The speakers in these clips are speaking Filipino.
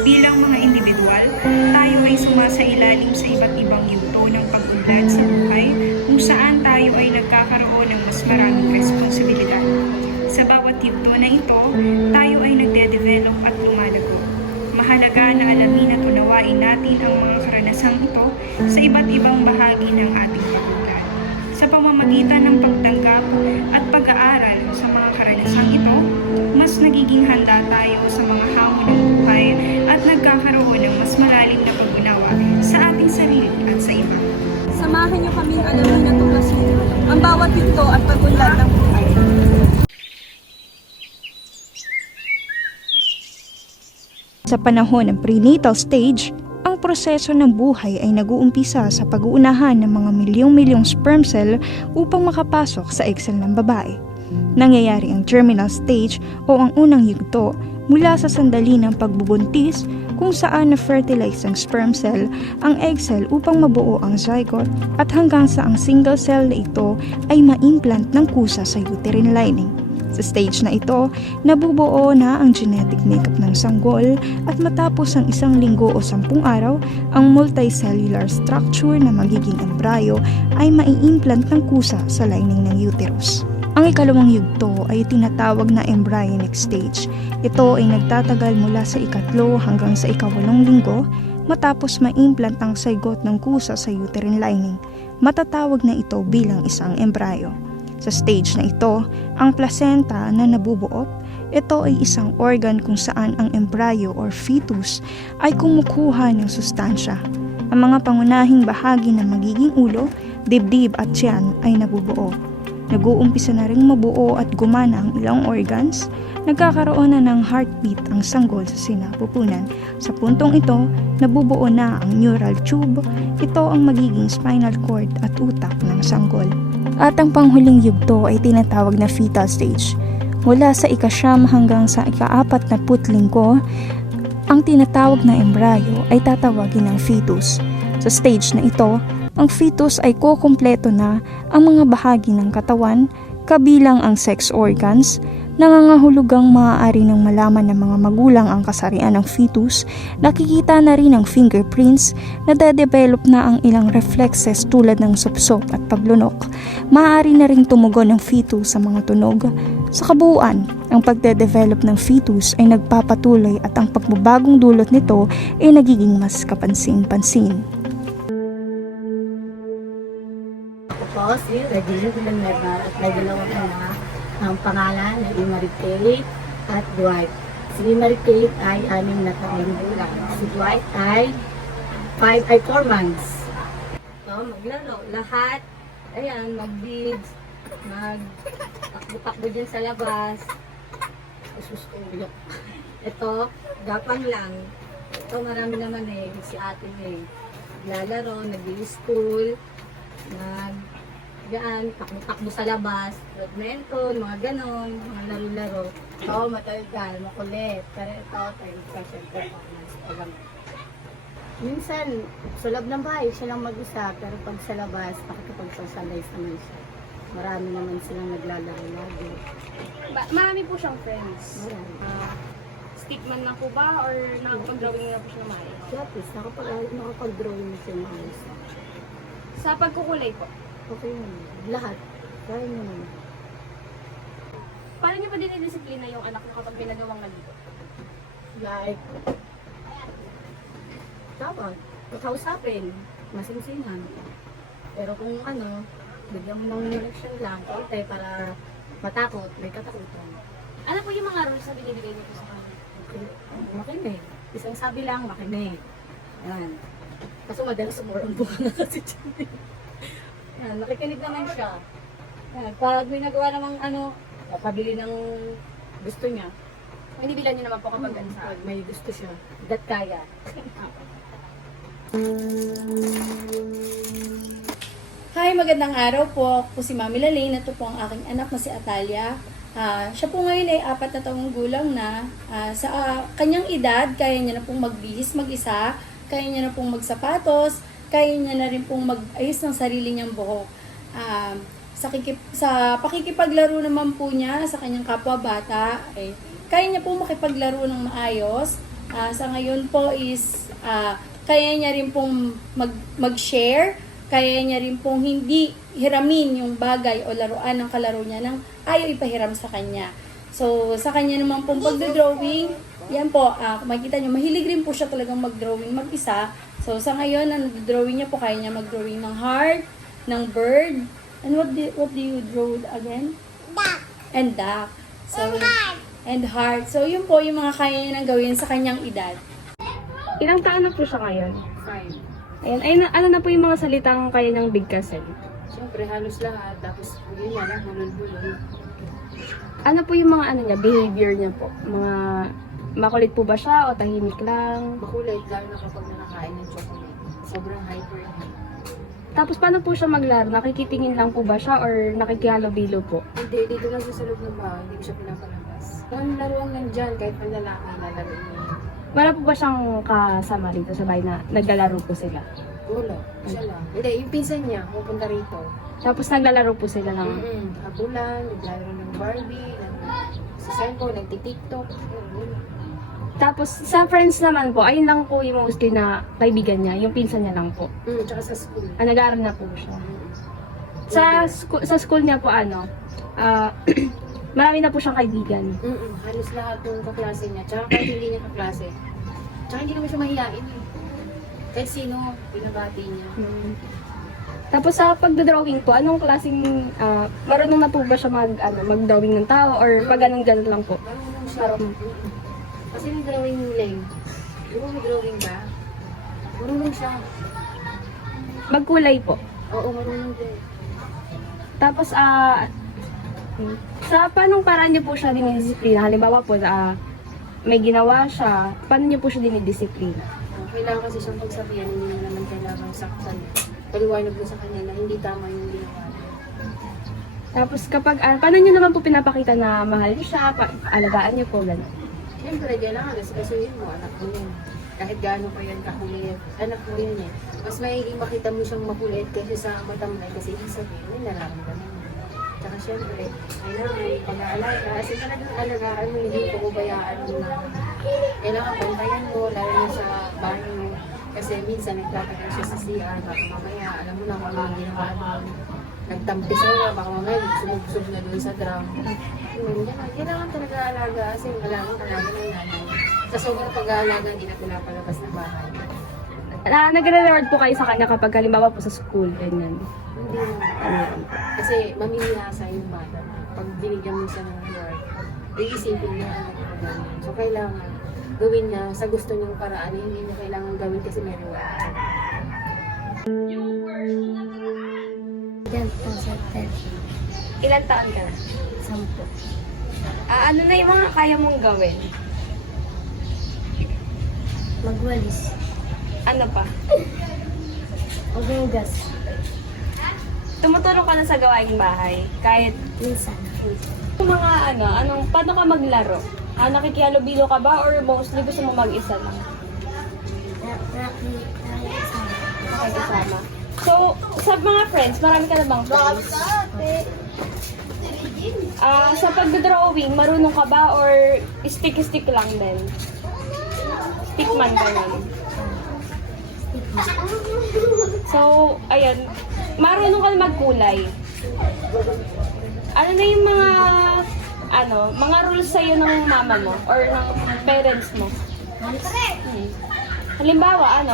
Bilang mga individual, tayo ay sumasailalim sa iba't ibang yugto ng pag-unlad sa buhay kung saan tayo ay nagkakaroon ng mas maraming responsibilidad. Sa bawat yugto na ito, tayo ay nagde-develop at lumalago. Mahalaga na alamin at unawain natin ang mga karanasang ito sa iba't ibang bahagi ng ating pag-unlad. Sa pamamagitan ng pagtanggap at pag-aaral sa mga karanasang ito, mas nagiging handa tayo sa mga hamon ng buhay at nagkakaroon ng mas malalim na pag-unawa sa ating sarili at sa iba. Samahan niyo kaming alamin at tuklasin ang bawat yugto at pag-unlad ng buhay. Sa panahon ng prenatal stage, ang proseso ng buhay ay nag-uumpisa sa pag-uunahan ng mga milyong-milyong sperm cell upang makapasok sa egg cell ng babae. Nangyayari ang germinal stage o ang unang yugto mula sa sandali ng pagbubuntis kung saan na-fertilize ang sperm cell, ang egg cell upang mabuo ang zygote at hanggang sa ang single cell na ito ay ma-implant ng kusa sa uterine lining. Sa stage na ito, nabubuo na ang genetic makeup ng sanggol at matapos ang 1 linggo o 10 araw, ang multicellular structure na magiging embryo ay mai-implant ng kusa sa lining ng uterus. Ang ikalawang yugto ay tinatawag na embryonic stage. Ito ay nagtatagal mula sa 3 hanggang sa 8 linggo matapos ma-implant ang zygote ng kusa sa uterine lining. Matatawag na ito bilang isang embryo. Sa stage na ito, ang placenta na nabubuo, ito ay isang organ kung saan ang embryo or fetus ay kumukuha ng sustansya. Ang mga pangunahing bahagi ng magiging ulo, dibdib at tiyan ay nabubuo. Nag-uumpisa na ring mabuo at gumana ang ilang organs, nagkakaroon na ng heartbeat ang sanggol sa sinapupunan. Sa puntong ito, nabubuo na ang neural tube, ito ang magiging spinal cord at utak ng sanggol. At ang panghuling yugto ay tinatawag na fetal stage. Mula sa 9 hanggang sa 14 linggo, ang tinatawag na embryo ay tatawagin ng fetus. Sa stage na ito, ang fetus ay kukumpleto na ang mga bahagi ng katawan, kabilang ang sex organs, nangangahulugang maaari ng malaman ng mga magulang ang kasarian ng fetus, nakikita na rin ang fingerprints, nade-develop na ang ilang reflexes tulad ng supsop at paglunok, maaari na ring tumugon ng fetus sa mga tunog. Sa kabuuan, ang pagde-develop ng fetus ay nagpapatuloy at ang pagbabagong dulot nito ay nagiging mas kapansin-pansin. Ako po si Regina Villanueva at may dalawang anak. Ang pangalan ay Mary Kate at Dwight. Si Mary Kate ay 6 na taong gulang. Si Dwight ay 4 months. So, maglaro. Lahat, ayan, mag-beads, mag-takbo dyan sa labas. Susuyo. Ito, gapang lang. Ito, marami naman si ate naglalaro, nag-i-school, yan, takbo sa labas, badminton, mga ganon, mga laro-laro. Oo, matagal, makulit. Pero ito, special performance pa lang. Minsan, sa loob ng bahay, siya lang mag-isa, pero pag sa labas, nakikipag-socialize naman siya. Marami naman silang naglalaro lagi. Marami po siyang friends. Marami. Stickman na po ba or nakapag-drawing na po siya ng maayos? Siyempre, nakapag-drawing na siya maayos. Sa pagkukulay po, Okay naman. Lahat. Kaya naman. paano niyo pa dinidisiplina yung anak niyo kapag pinagawang malito? Like, tawag, kakausapin, masinsinan. Pero kung bigyan mo ng direction lang, konti para matakot, may katakutan. Ano po yung mga rules na binibigay niyo po sa kanya? Okay. Makinig. Isang sabi lang, makinig. Yan. Kaso madalas sumurang buka na kasi dyan. Yan, nakikinig naman siya. Yan, pag may nagawa namang pabili ng gusto niya, Binibilan niyo naman po kapag ano sa pag may gusto siya, that kaya. Hi, magandang araw po. Ako po si Mami Lalaine. Ito po ang aking anak na si Atalia. Siya po ngayon ay 4 na taong gulang na. Sa kanyang edad, kaya niya na pong magbihis mag-isa, kaya niya na pong magsapatos, kaya niya na rin pong mag-ayos ng sarili niyang buhok. Sa pakikipaglaro naman po niya sa kanyang kapwa bata, kaya niya po makipaglaro ng maayos. Sa ngayon po is kaya niya rin pong mag-share, kaya niya rin pong hindi hiramin yung bagay o laruan ng kalaro niya nang ayaw ipahiram sa kanya. So, sa kanya naman pong pagdodrawing, yan po, kung makikita nyo, mahilig rin po siya talagang mag-drawing mag-isa. So, sa ngayon, ang drawing niya po, kaya niya mag-drawing ng heart, ng bird, and what do you draw again? Duck. And duck. So, And heart. and heart. So, yun po yung mga kaya niya nang gawin sa kanyang edad. Ilang taon na po siya ngayon? 5. Ayan, ay, ano na po yung mga salitang kaya niyang bigkasin? Siyempre, halos lahat. Tapos, yun yan, hulol-hulol. Ano po yung mga ano niya, behavior niya po? Mga makulit po ba siya o tahimik lang? Makulit, lalo na kapag nakakain ng chocolate. Sobrang hyper niya. Tapos paano po siya maglaro? Nakikitingin lang po ba siya or nakikihalubilo po? Hindi, dito lang siya sa loob ng bahay. Hindi ko siya pinapalabas. Ang laruan lang dyan, kahit panlalaki, lalaro niya. Wala po ba siyang kasama rito sa bahay na naglalaro po sila? Wala, siya lang. Hindi, yung pinsan niya, pupunta rito. Tapos naglalaro po sila ng... Habulan, naglalaro ng Barbie, sa cellphone, nagtitiktok. Wala. Tapos sa friends naman po, ayun lang po yung mostly na kaibigan niya, yung pinsan niya lang po. Tsaka sa school. Nag-aaral na po siya. Sa school niya po marami na po siyang kaibigan. Halos lahat ng kaklase niya. Tsaka kahit hindi niya kaklase. Tsaka hindi naman siya mahihain eh. Kahit sino, binabati niya. Tapos sa pagdodrawing po, anong klaseng, marunong na po ba siya mag-drawing ng tao or pag anong ganun lang po? Marunong siya. Kasi may drawing lane. Di ba may drawing ba? Marunong siya. Magkulay po. Oo, marunong din. Tapos, sa paanong paraan niyo po siya dinidisiplina? Halimbawa po, may ginawa siya, paano niyo po siya dinidisiplina? Kailangan kasi siyang pagsabihan, hindi mo naman kailangan saktan. Paliwanag mo sa kanya na hindi tama yung ginawa niya. Tapos kapag, paano niyo naman po pinapakita na mahal niyo siya, alagaan niyo po, gano'n? Siyempre, kailangan kasi mo, anak mo yan. Kahit gaano pa yan kakulit, anak mo yan eh. Mas maiging makita mo siyang makulit kasi sa matamlay kasi ibig sabihin, may nararamdaman mo. Tsaka siyempre, kailangan pag-aalaga. Kasi talagang alagaan mo, hindi ko ubayaan mo na. Kailangan bantayan mo, lalo na sa banyo. Kasi minsan nagtatagal siya sa CR, baka mamaya, alam mo na kung ano ang ginawa mo. Nagtampisaw na, baka mamaya sumubsub na doon sa drum. Kailangan talaga alaga kasi kailangan talaga ng nanay. Sa sobrang pag-aalaga, hindi na pinapalabas ng bahay. Nagre-reward po kayo sa kanya kapag halimbawa po sa school, ganyan. Hindi naman. Kasi mamimihasa yung bata. Pag binigyan mo siya ng reward, iisipin niya ang gagawin. So kailangan gawin niya sa gusto niyang paraan, hindi niya kailangan gawin kasi may reward. Yan po sa 10. Ilan taon ka na? 10. Ano na yung mga kaya mong gawin? Magwalis. Ano pa? Maghugas. Tumutulong ka na sa gawaing bahay, kahit Minsan. yung mga paano ka maglaro? Nakikihalubilo ka ba or mostly gusto mo mag-isa lang? Nakikisama. So, sa mga friends, marami ka na bang friends? Sa pagdodrawing, marunong ka ba or stick-stick lang din? Stick man ba yun? So, ayan. Marunong ka na magkulay. Ano na yung mga rules sa'yo ng mama mo or ng parents mo? Halimbawa,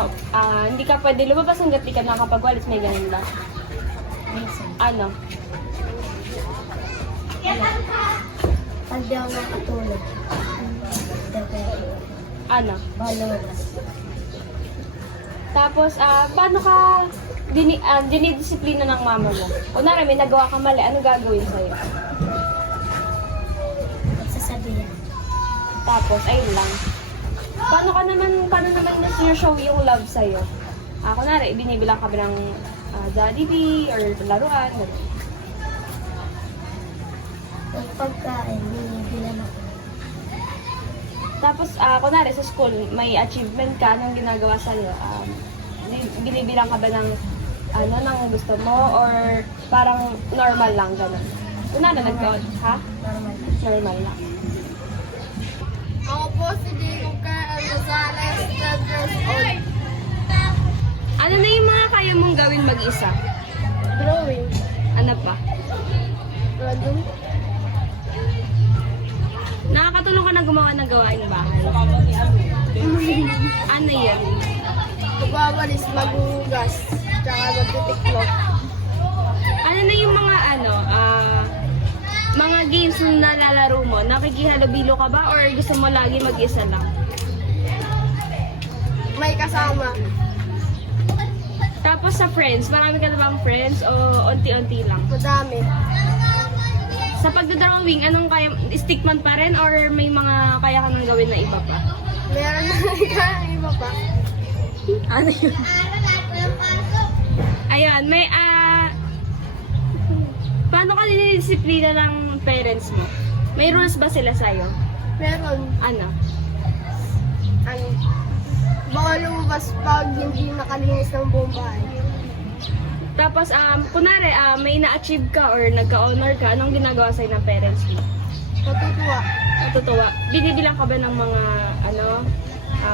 hindi ka pwede lumabas hanggat di ka nakakapagwalis, may ganun ba? Ano? Pag di ako nakatulog, Ano? balulas. Tapos, paano ka dinidisiplina ng mama mo? Kunwari, may nagawa ka mali, ano gagawin sa'yo? Sasabihan. Tapos, ayun lang. Paano naman na-show yung love sa'yo? Kunwari, binibilang ka ba ng Jollibee or laruan? Gano'n. Pag pagkain, binibilan ako. Tapos, kunwari sa school, may achievement ka, anong ginagawa sa'yo? Binibilang ka ba ng ng gusto mo or parang normal lang, gano'n? Kunwari, ha? Normal. Normal lang. old. Ano na yung mga kaya mong gawin mag-isa? Drawing. Ano pa? Random. Nakakatulong ka na gumawa ng gawaing bahay. Ano yan? Magwawalis, maghuhugas. Tsaka magtitiklop. Ano na yung mga mga games na nalalaro mo? Nakikihalubilo ka ba or gusto mo lagi mag-isa lang? May kasama. Tapos sa friends, marami ka na bang friends o unti-unti lang? Madami. Sa pagdodrawing, anong kaya, stickman pa rin or may mga kaya ka nang gawin na iba pa? Meron na iba pa. Ano yun? Ayun, may paano ka dinidisiplina ng parents mo? May rules ba sila sa'yo? Meron. Ano? Ano? Bawal lumabas pag hindi nakalinis ng buong bahay. Tapos, kunwari, may na-achieve ka or nagka-honor ka, anong ginagawa sa'yo ng parents mo? Matutuwa. Natutuwa. Binibilang ka ba ng mga,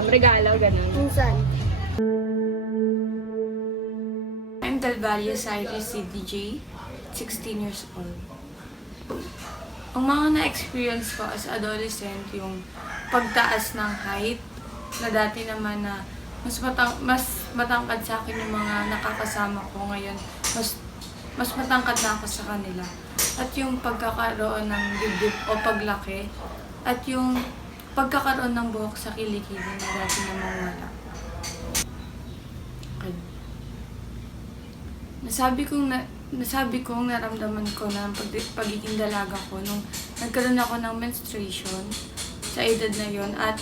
regalo, ganun? Minsan. I'm Delvalia Cyrus CDJ, 16 years old. Ang mga na-experience ko as adolescent, yung pagtaas ng height, na dati naman na mas matangkad sa akin yung mga nakakasama ko ngayon, mas matangkad na ako sa kanila. At yung pagkakaroon ng dibdib o paglaki, at yung pagkakaroon ng buhok sa kilikili na dati namang wala. Nasabi kong naramdaman ko na pagiging dalaga ko nung nagkaroon ako ng menstruation sa edad na yon, at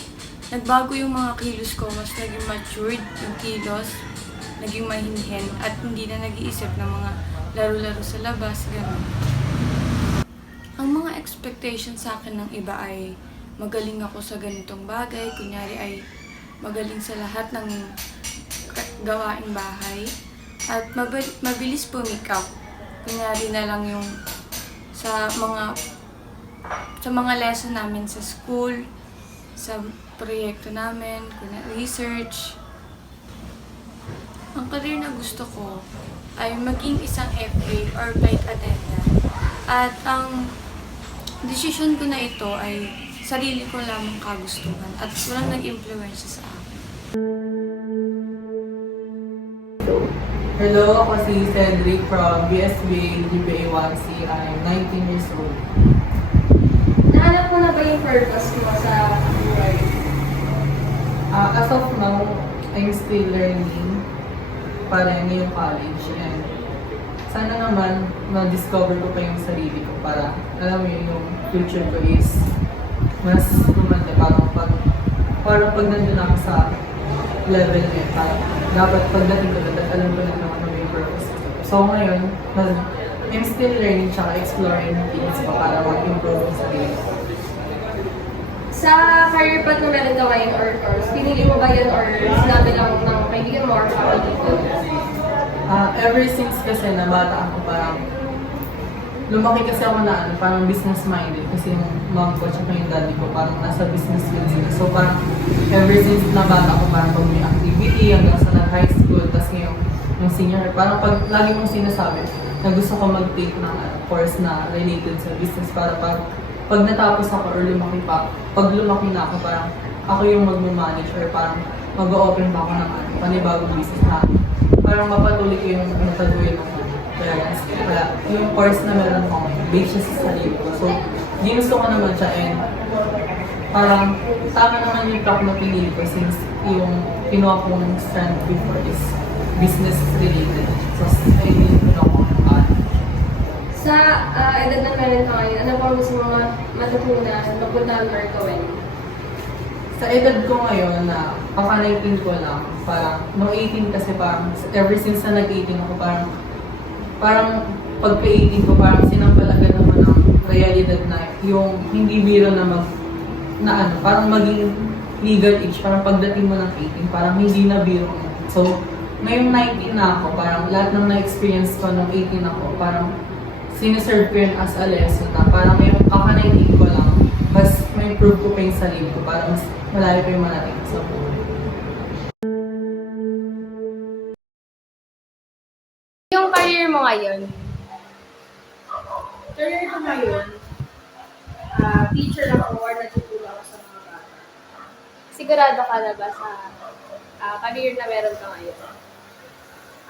nagbago yung mga kilos ko, mas naging matured yung kilos, naging mahinhin, at hindi na nag-iisip ng mga laro-laro sa labas, gano'n. Ang mga expectations sa akin ng iba ay magaling ako sa ganitong bagay, kunyari ay magaling sa lahat ng gawaing bahay, at mabilis pumikap. Kunyari na lang yung sa mga lesson namin sa school, sa proyekto namin, research. Ang career na gusto ko ay maging isang FA or flight attendant. At ang decision ko na ito ay sarili ko lamang kagustuhan at walang nag-influence sa akin. Hello, ako si Cedric from BSB GPA 1C. I'm 19 years old. Nahanap mo na ba yung purpose mo sa buhay? As of now, I'm still learning pa rin yung college, and sana naman ma-discover ko pa yung sarili ko para alam mo yung future ko is mas gumanda. Parang pag nandun ako sa level na yun, dapat pagdating ko na alam ko na naman yung purpose ko. So ngayon, I'm still learning tsaka exploring things pa para mag-improve yung sarili ko. Sa career path na meron ka ngayon or course, pinili mo ba yun or sinabi lang ng kaibigan mo or family mo? Ever since kasi na bata ako, parang lumaki kasi ako na parang business-minded kasi yung mom ko at yung daddy ko parang nasa business field sila. So parang ever since na bata ako, parang pag may activity hanggang sa nag-high school, tapos ngayon yung senior, parang pag lagi mong sinasabi na gusto ko mag-take ng course na related sa business para pag natapos ako or pag lumaki na ako, parang ako yung mag-manage or parang mag-open pa ako ng panibagong business na parang mapatuloy ko yung natagawin ng parents. Kaya yung course na meron ko, based siya sa sarili ko. So, ginusto ko naman siya, and parang tama naman yung track na pinili ko since yung kinuha kong strand before is business related. So, I didn't know kung Sa edad na meron ka ngayon, ano pa gusto mo matutunan, mapuntahan or gawin? Sa edad ko ngayon na paka-19 ko lang, parang no 18 kasi parang ever since na nag-18 ako, parang pagka-18 ko parang sinampalagan naman ng realidad na yung hindi biro na parang maging legal age, parang pagdating mo ng 18, parang hindi na biro. So, ngayong 19 na ako, parang lahat ng na-experience ko nung 18 ako, parang siniserve ko yun as a lesson na parang ngayon kaka-19 ko lang, mas may improve ko pa yung sarili ko para mas malayo pa yung marating sa buhay. ngayon? Career ko ngayon, teacher ako or nagtuturo ako sa mga bata. Sigurado ka na ba sa career na meron ka ngayon?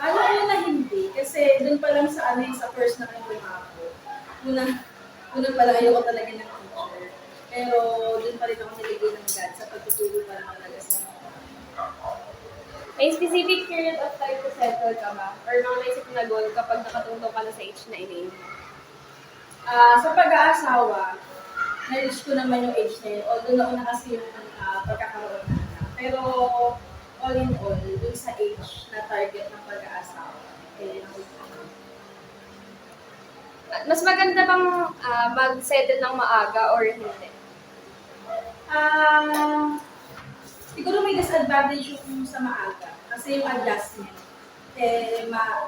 Alam mo na hindi, kasi doon pa lang sa sa first na kayo ako. Una pa lang ayoko talaga ng teacher. Pero doon pa rin ako niligay ng God sa pagtuturo pa lang talaga sa mga bata. May specific period of time to settle ka ba? Or mga naisip na goal kapag nakatungtong ka na sa age na ini? Sa pag-aasawa, na-reach ko naman yung age na yun. Although nauna kasi yung pagkakaroon na anak. Pero all in all, dun sa age na target ng pag-aasawa, Mas maganda bang mag-settle ng maaga or hindi? Siguro may disadvantage yung sa maaga. Kasi yung adjustment,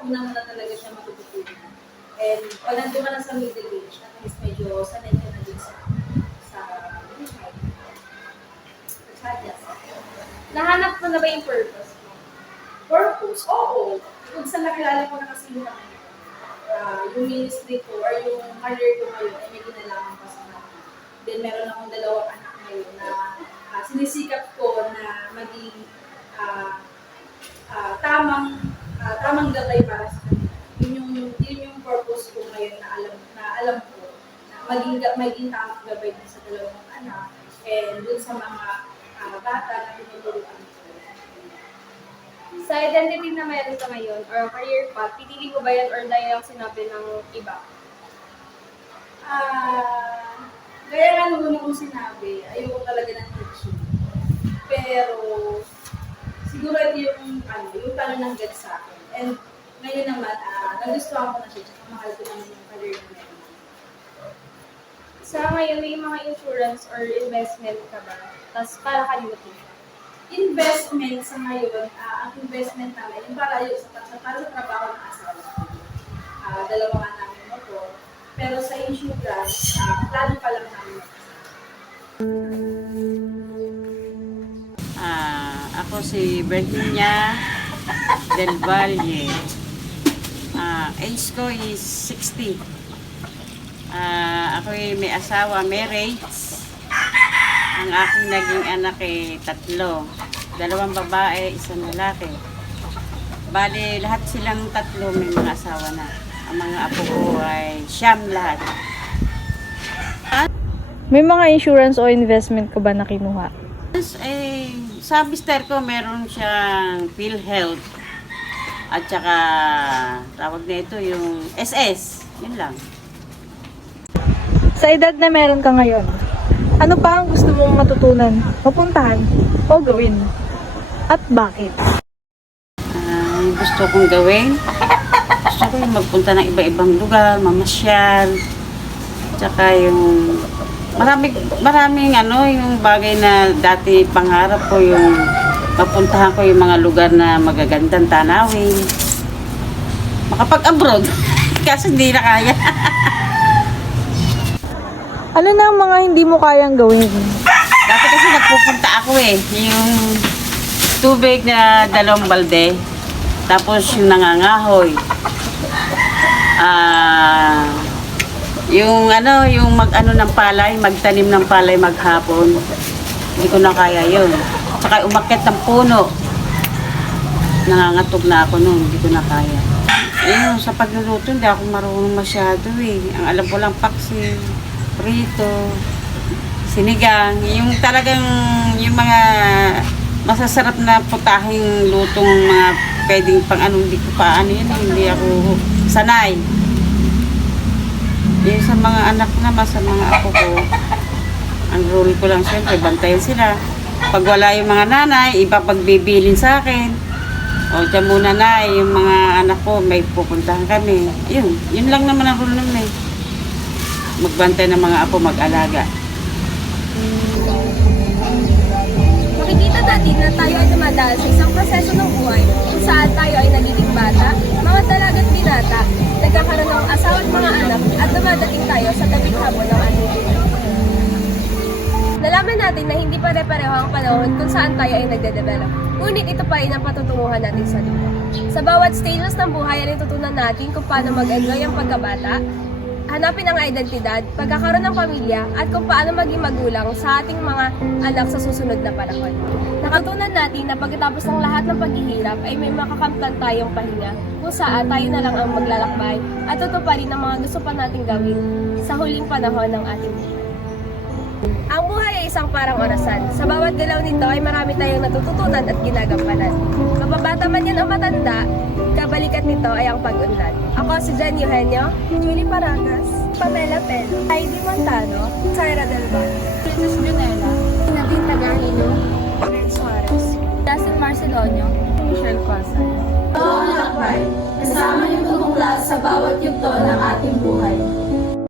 una talaga siya matututunan. And pag nandun ka na sa middle age, at least medyo sanay ka na din sa buhay. Adjust. Nahanap mo na ba yung purpose mo? Purpose? Oo. Kung saan nakilala ko na kasi yung ministry ko or yung career ko ngayon ay may ginalaman pa sa akin. Then meron akong 2 anak ngayon na sinisikap ko na maging tamang gabay para sa kanila. Yun yung purpose ko ngayon na alam ko na maging tamang gabay din sa 2 anak and dun sa mga bata na tinuturuan ko. Sa identity na meron ka ngayon or career path, pinili mo ba yan or dahil lang sinabi ng iba? Gaya nga nung una kong sinabi, ayoko talaga ng teaching. Pero, siguro ito yung talo ng God sa akin. And ngayon naman, nagustuhan ko na siya, tsaka mahal ko naman yung career na meron. Sa ngayon, may mga insurance or investment ka ba? Tapos para kanino ito? Investment sa ngayon, ang investment namin, yung para sa trabaho ng asawa ko. 2 nga namin motor. Pero sa insurance, plano pa lang namin. Ako si Virginia Del Valle. Age ko is 60. Ako may asawa, married. Ang aking naging anak ay 3. 2 babae, 1 lalaki. Bali, lahat silang 3 may mga asawa na. Ang mga apo ko ay siyam lahat. May mga insurance o investment ka ba na kinuha? Sa mister ko, meron siyang PhilHealth. At saka, tawag na ito yung SS. Yun lang. Sa edad na meron ka ngayon, ano pa ang gusto mong matutunan, mapuntahan, o gawin? At bakit? Gusto kong gawin. Gusto ko yung magpunta ng iba-ibang lugar, mamasyal. Tsaka yung maraming yung bagay na dati pangarap ko, yung mapuntahan ko yung mga lugar na magagandang tanawin. Makapag-abroad. Kasi hindi na kaya. Ano na ang mga hindi mo kayang gawin? Dati kasi nagpupunta ako yung tubig na 2 balde. Tapos yung nangangahoy. Yung mag-ano ng palay, magtanim ng palay maghapon. Hindi ko na kaya yun. Tsaka umakyat ng puno. Nangangatog na ako noon, hindi ko na kaya. Sa pagluluto, hindi ako marunong masyado Ang alam ko lang paksi, prito, sinigang. Yung talagang, yung mga masasarap na putahing lutong mga pwedeng pang hindi ko pa hindi ako sanay. Yung sa mga anak naman, sa mga apo ko, ang role ko lang siyempre, bantayan sila. Pag wala yung mga nanay, ipapagbibilin sa akin. O, dyan muna na, yung mga anak ko, may pupuntahan kami. Yun lang naman ang role naman Magbantay ng mga apo, mag-alaga. Makikita natin na tayo ay dumadaan sa isang proseso ng buhay kung saan tayo ay nagiging bata, mga dalagat binata, nagkakaroon ng asawa at mga anak, at dumadating tayo sa tabing habon ng ating buhay. Nalaman natin na hindi pare-pareho ang panahon kung saan tayo ay nagde-develop. Ngunit ito pa rin ang patutunguhan natin sa lupa. Sa bawat stages ng buhay ay natutunan natin kung paano mag-enjoy ang pagkabata, hanapin ang identidad, pagkakaroon ng pamilya, at kung paano maging magulang sa ating mga anak sa susunod na panahon. Nakatunan natin na pagkatapos ng lahat ng paghihirap ay may makakamtan tayong pahinga kung saan tayo na lang ang maglalakbay at tutuparin ang mga gusto pa nating gawin sa huling panahon ng ating buhay. Ang buhay ay isang parang orasan. Sa bawat galaw nito ay marami tayong natututunan at ginagampanan. Mababata man yan o matanda, kabalikat nito ay ang pag-unlad. Ako si Jen Eugenio, Julie Paragas, Pamela Pelo, Heidi Montano, Sarah Del Val, Princess Junela, Nadine Tagarino, Ren Suarez, Justin Marcelonio, Michelle Quasar. Ito ang lakbay, kasama yung tumungla sa bawat yugto ng ating buhay.